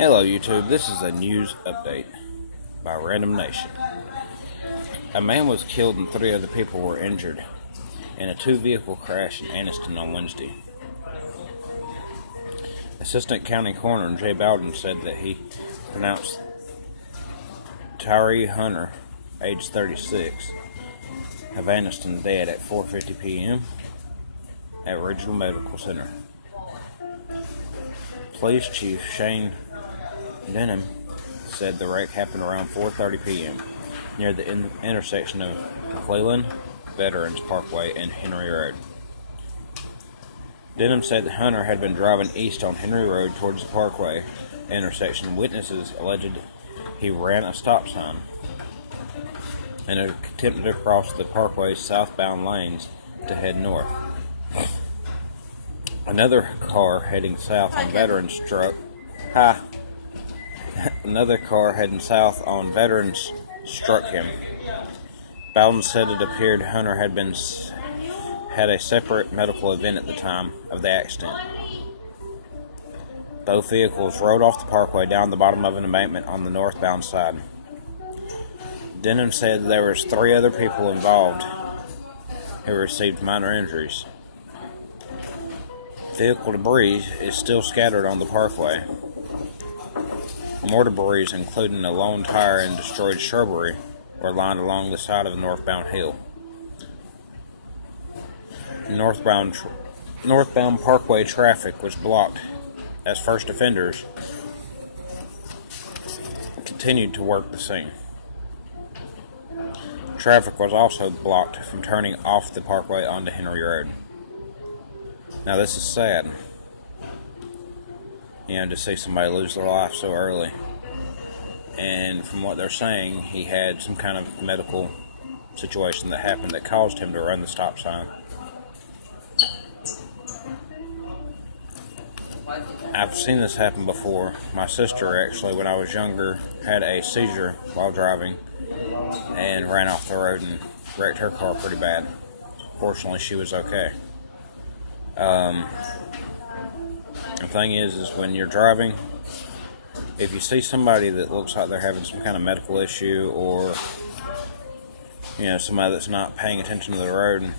Hello YouTube, this is a news update by Random Nation. A man was killed and 3 other people were injured in a 2-vehicle crash in Anniston on Wednesday. Assistant County Coroner Jay Bowden said that he pronounced Tyree Hunter, age 36, of Anniston dead at 4:50 p.m. at Regional Medical Center. Police Chief Shane Denham said the wreck happened around 4:30 p.m. near the intersection of McClellan, Veterans Parkway, and Henry Road. Denham said that Hunter had been driving east on Henry Road towards the Parkway intersection. Witnesses alleged he ran a stop sign and attempted to cross the Parkway's southbound lanes to head north. Another car heading south on Veterans struck. Another car heading south on Veterans struck him. Bowden said it appeared Hunter had a separate medical event at the time of the accident. Both vehicles rode off the parkway down the bottom of an embankment on the northbound side. Denham said there was 3 other people involved who received minor injuries. Vehicle debris is still scattered on the parkway. More debris, including a lone tire and destroyed shrubbery, were lined along the side of the northbound hill. Northbound parkway traffic was blocked as first offenders continued to work the scene. Traffic was also blocked from turning off the parkway onto Henry Road. Now this is sad, to see somebody lose their life so early. And from what they're saying, he had some kind of medical situation that happened that caused him to run the stop sign. I've seen this happen before. My sister, actually, when I was younger, had a seizure while driving and ran off the road and wrecked her car pretty bad. Fortunately, she was okay. The thing is when you're driving, if you see somebody that looks like they're having some kind of medical issue, or somebody that's not paying attention to the road,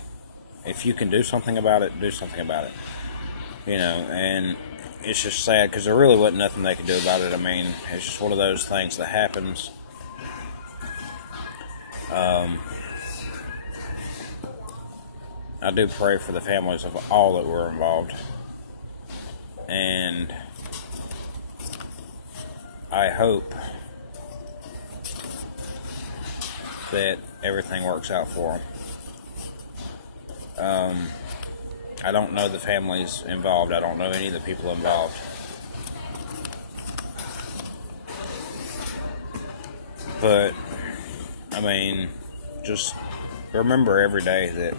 if you can do something about it, do something about it. And it's just sad because there really wasn't nothing they could do about it. I mean, it's just one of those things that happens. I do pray for the families of all that were involved, and I hope that everything works out for them. I don't know the families involved. I don't know any of the people involved. But, just remember every day that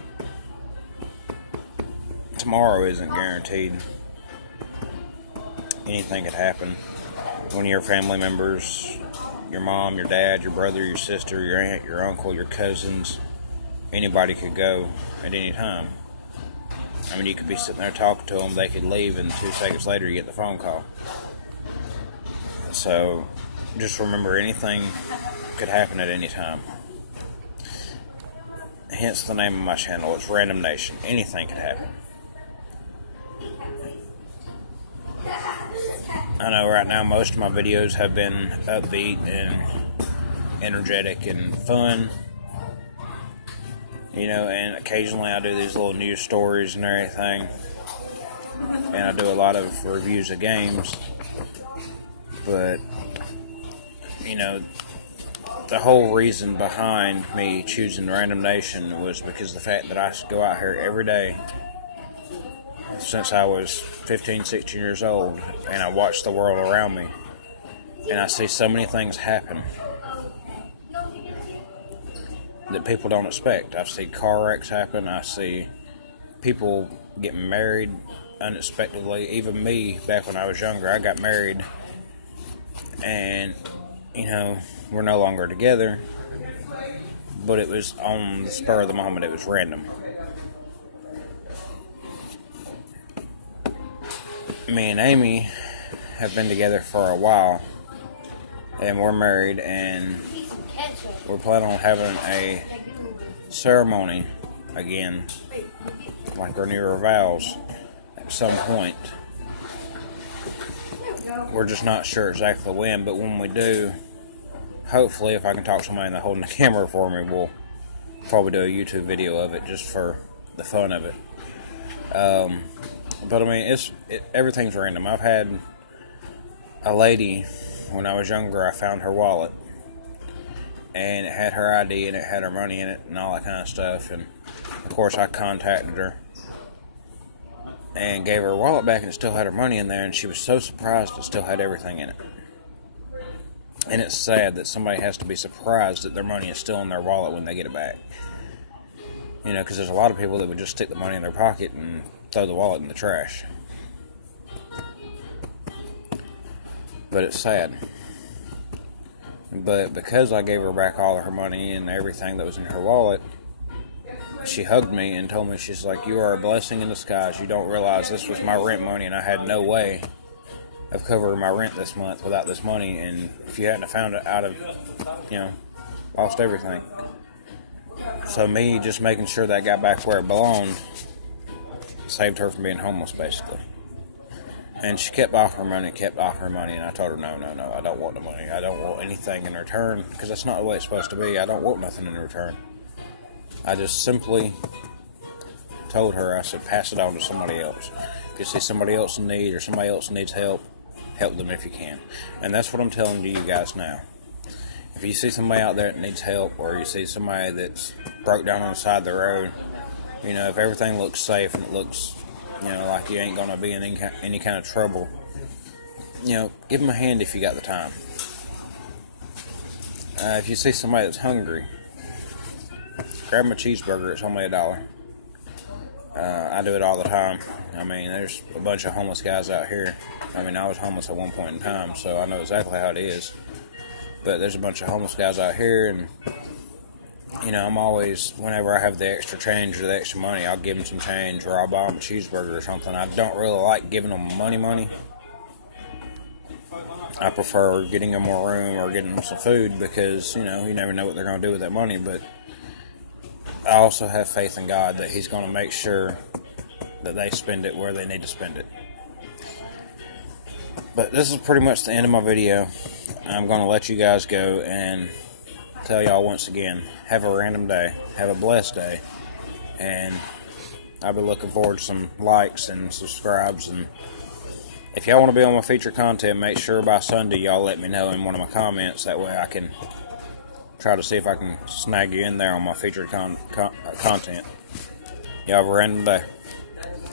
tomorrow isn't guaranteed. Anything could happen. One of your family members, your mom, your dad, your brother, your sister, your aunt, your uncle, your cousins, anybody could go at any time. You could be sitting there talking to them, they could leave, and 2 seconds later you get the phone call. So, just remember anything could happen at any time. Hence the name of my channel, it's Random Nation. Anything could happen. I know right now most of my videos have been upbeat and energetic and fun. And occasionally I do these little news stories and everything. And I do a lot of reviews of games. But, the whole reason behind me choosing Random Nation was because of the fact that I go out here every day since I was 15, 16 years old, and I watch the world around me, and I see so many things happen that people don't expect. I see car wrecks happen. I see people getting married unexpectedly. Even me, back when I was younger, I got married, and we're no longer together, but it was on the spur of the moment. It was random. Me and Amy have been together for a while, and we're married, and we're planning on having a ceremony again, like renew our vows at some point. We're just not sure exactly when, but when we do, hopefully, if I can talk somebody into holding the camera for me, we'll probably do a YouTube video of it just for the fun of it. But I mean, everything's random. I've had a lady, when I was younger, I found her wallet, and it had her ID and it had her money in it and all that kind of stuff. And of course, I contacted her and gave her wallet back, and it still had her money in there, and she was so surprised it still had everything in it. And it's sad that somebody has to be surprised that their money is still in their wallet when they get it back. You know, because there's a lot of people that would just stick the money in their pocket and throw the wallet in the trash. But it's sad. But because I gave her back all of her money and everything that was in her wallet, she hugged me and told me, she's like, "You are a blessing in disguise. You don't realize this was my rent money, and I had no way of covering my rent this month without this money. And if you hadn't found it, I'd have, lost everything." So me just making sure that I got back where it belonged saved her from being homeless, basically. And she kept offering money, and I told her, no, I don't want the money. I don't want anything in return, because that's not the way it's supposed to be. I don't want nothing in return. I just simply told her, I said, pass it on to somebody else. If you see somebody else in need or somebody else needs help, help them if you can. And that's what I'm telling to you guys now. If you see somebody out there that needs help, or you see somebody that's broke down on the side of the road, if everything looks safe and it looks, like you ain't going to be in any kind of trouble, give them a hand if you got the time. If you see somebody that's hungry, grab them a cheeseburger. It's only $1. I do it all the time. I mean, there's a bunch of homeless guys out here. I mean, I was homeless at one point in time, so I know exactly how it is. But there's a bunch of homeless guys out here, and, I'm always, whenever I have the extra change or the extra money, I'll give them some change, or I'll buy them a cheeseburger or something. I don't really like giving them money. I prefer getting them more room or getting them some food, because, you never know what they're going to do with that money. But I also have faith in God that He's going to make sure that they spend it where they need to spend it. But this is pretty much the end of my video. I'm going to let you guys go and tell y'all once again, have a random day. Have a blessed day. And I'll be looking forward to some likes and subscribes. And if y'all want to be on my featured content, make sure by Sunday y'all let me know in one of my comments. That way I can try to see if I can snag you in there on my featured content. Y'all have a random day.